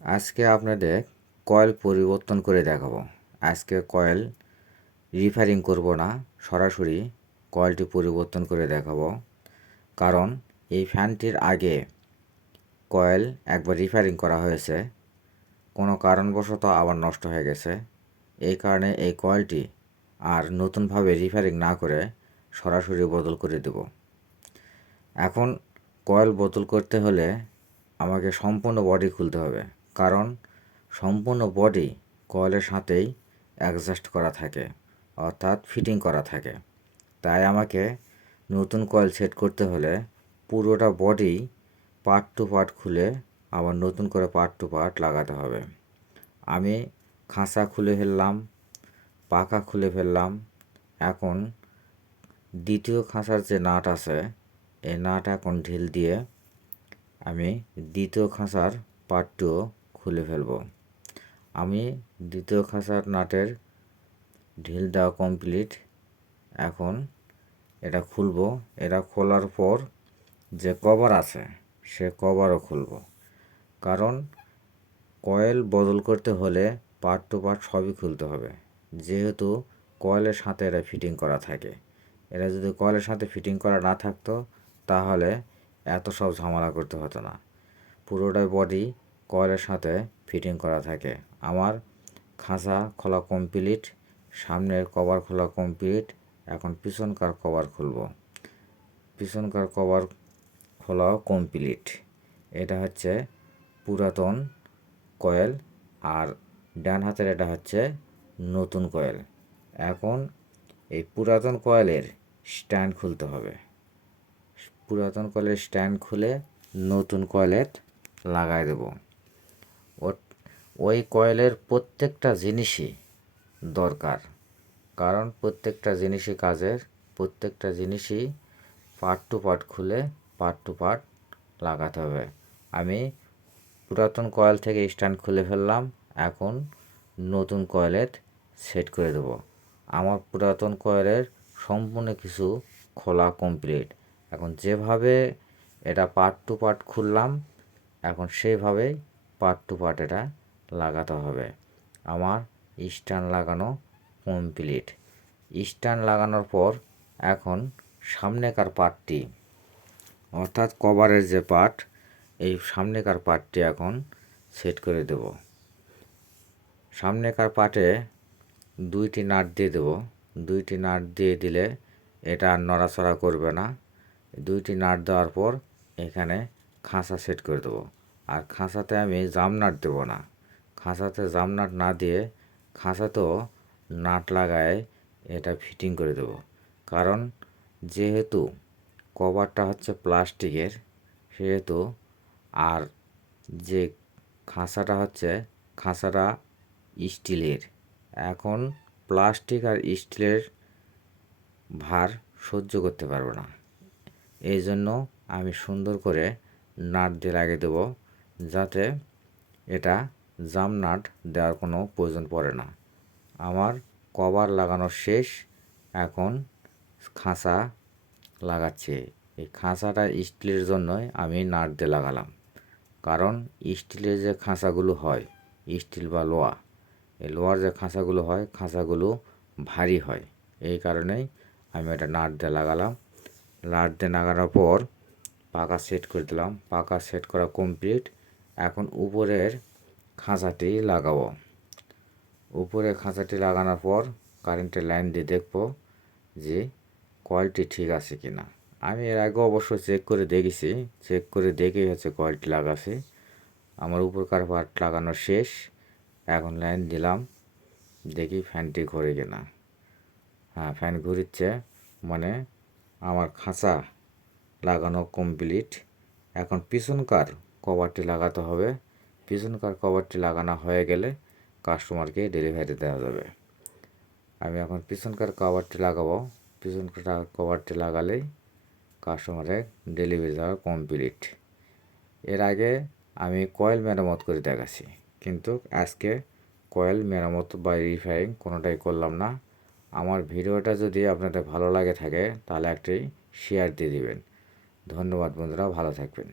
আজকে আপনাদের কয়েল পরিবর্তন করে দেখাবো। আজকে কয়েল রিফারিং করব না, সরাসরি কয়েলটি পরিবর্তন করে দেখাবো। কারণ এই ফ্যানটির আগে কয়েল একবার রিফারিং করা হয়েছে। কোনো কারণবশত আবার নষ্ট হয়ে গেছে। এই কারণে এই কয়েলটি আর নতুনভাবে রিফারিং না করে সরাসরি বদল করে দেব। এখন কয়েল বদল করতে হলে আমাকে সম্পূর্ণ বডি খুলতে হবে। কারণ সম্পূর্ণ বডি কয়েলের সাথেই অ্যাডজাস্ট করা থাকে, অর্থাৎ ফিটিং করা থাকে। তাই আমাকে নতুন কয়েল সেট করতে হলে পুরোটা বডি পার্ট টু পার্ট খুলে আবার নতুন করে পার্ট টু পার্ট লাগাতে হবে। আমি খাঁচা খুলে ফেললাম, পাখা খুলে ফেললাম। এখন দ্বিতীয় খাঁচার যে নাট আছে, এই নাট এখন ঢিল দিয়ে আমি দ্বিতীয় খাঁচার পার্টটিও খুলে ফেলব। আমি দ্বিতীয় খাঁচার নাটের ঢিল দেওয়া কমপ্লিট এখন এটা খুলব। এটা খোলার পর যে কভার আছে, সে কভারও খুলব। কারণ কয়েল বদল করতে হলে পার্ট টু পার্ট সবই খুলতে হবে। যেহেতু কয়েলের সাথে এটা ফিটিং করা থাকে। এটা যদি কয়েলের সাথে ফিটিং করা না থাকতো, তাহলে এত সব ঝামেলা করতে হতো না। পুরোটাই বডি কয়েলের সাথে ফিটিং করা থাকে। আমার খাঁচা খোলা কমপ্লিট, সামনের কভার খোলা কমপ্লিট, এখন পিছনকার কভার খুলব। পিছনকার কভার খোলাও কমপ্লিট। এটা হচ্ছে পুরাতন কয়েল আর ডান হাতের এটা হচ্ছে নতুন কয়েল। এখন এই পুরাতন কয়েলের স্ট্যান্ড খুলতে হবে। পুরাতন কয়েলের স্ট্যান্ড খুলে নতুন কয়েলের লাগাই দেব। ওই কয়েলের প্রত্যেকটা জিনিসই দরকার। কারণ প্রত্যেকটা জিনিসই কাজের, প্রত্যেকটা জিনিসই পার্ট টু পার্ট খুলে পার্ট টু পার্ট লাগাতে হবে। আমি পুরাতন কয়েল থেকে স্ট্যান্ড খুলে ফেললাম, এখন নতুন কয়েলের সেট করে দেবো। আমার পুরাতন কয়েলের সম্পূর্ণ কিছু খোলা কমপ্লিট এখন যেভাবে এটা পার্ট টু পার্ট খুললাম, এখন সেইভাবেই পার্ট টু পার্ট এটা লাগাতে হবে। আমার স্ট্যান্ড লাগানো কমপ্লিট। স্ট্যান্ড লাগানোর পর এখন সামনেকার পার্টটি, অর্থাৎ কভারের যে পার্ট, এই সামনেকার পার্টটি এখন সেট করে দেব। সামনেকার পার্টে দুইটি নাট দিয়ে দেব। দুইটি নাট দিয়ে দিলে এটা আর নড়াচড়া করবে না। দুইটি নাট দেওয়ার পর এখানে খাঁচা সেট করে দেবো। আর খাঁচাতে আমি জাম নাট দেবো না। খাঁচাতে জাম নাট না দিয়ে খাঁচাতেও নাট লাগায় এটা ফিটিং করে দেবো। কারণ যেহেতু কভারটা হচ্ছে প্লাস্টিকের, সেহেতু আর যে খাঁচাটা হচ্ছে খাঁচাটা স্টিলের, এখন প্লাস্টিক আর স্টিলের ভার সহ্য করতে পারব না। এই জন্য আমি সুন্দর করে নাট দিয়ে লাগিয়ে দেবো যাতে এটা জাম নাট দেওয়ার কোনো প্রয়োজন পড়ে না। আমার কভার লাগানো শেষ, এখন খাঁচা লাগাচ্ছে। এই খাঁচাটা স্টিলের জন্যই আমি নাট দিয়ে লাগালাম। কারণ স্টিলের যে খাঁচাগুলো হয়, স্টিল বা লোহা এই লোহার যে খাঁচাগুলো হয়, খাঁচাগুলো ভারী হয়। এই কারণেই আমি এটা নাট দিয়ে লাগালাম। নাট দিয়ে লাগানোর পর পাকা সেট করে দিলাম। পাকা সেট করা কমপ্লিট। এখন উপরের খাঁচাটি লাগাবো। উপরে খাঁচাটি লাগানোর পর কারেন্টের লাইন দিয়ে দেখব যে কয়েলটি ঠিক আছে কি না আমি এর আগে অবশ্য চেক করে দেখেছি। চেক করে দেখেই হচ্ছে কয়েলটি লাগাছে। আমার উপরকার পার্ট লাগানো শেষ। এখন লাইন দিলাম। দেখি ফ্যানটি ঘুরে কিনা। হ্যাঁ ফ্যান ঘুরিচ্ছে। মানে আমার খাঁচা লাগানো কমপ্লিট এখন পিছনকার কভারটি লাগাতে হবে। পিছনকার কভারটি লাগানো হয়ে গেলে কাস্টমারকে ডেলিভারি দেওয়া যাবে। আমি এখন পিছনকার কভারটি লাগাবো। পিছনকার কভারটি লাগালেই কাস্টমারের ডেলিভারি দেওয়া কমপ্লিট। এর আগে আমি কয়েল মেরামত করে দেখাচ্ছি, কিন্তু আজকে কয়েল মেরামত বা রিফাইং কোনোটাই করলাম না। আমার ভিডিওটা যদি আপনাদের ভালো লাগে থাকে, তাহলে একটি শেয়ার দিয়ে দিবেন। ধন্যবাদ বন্ধুরা, ভালো থাকবেন।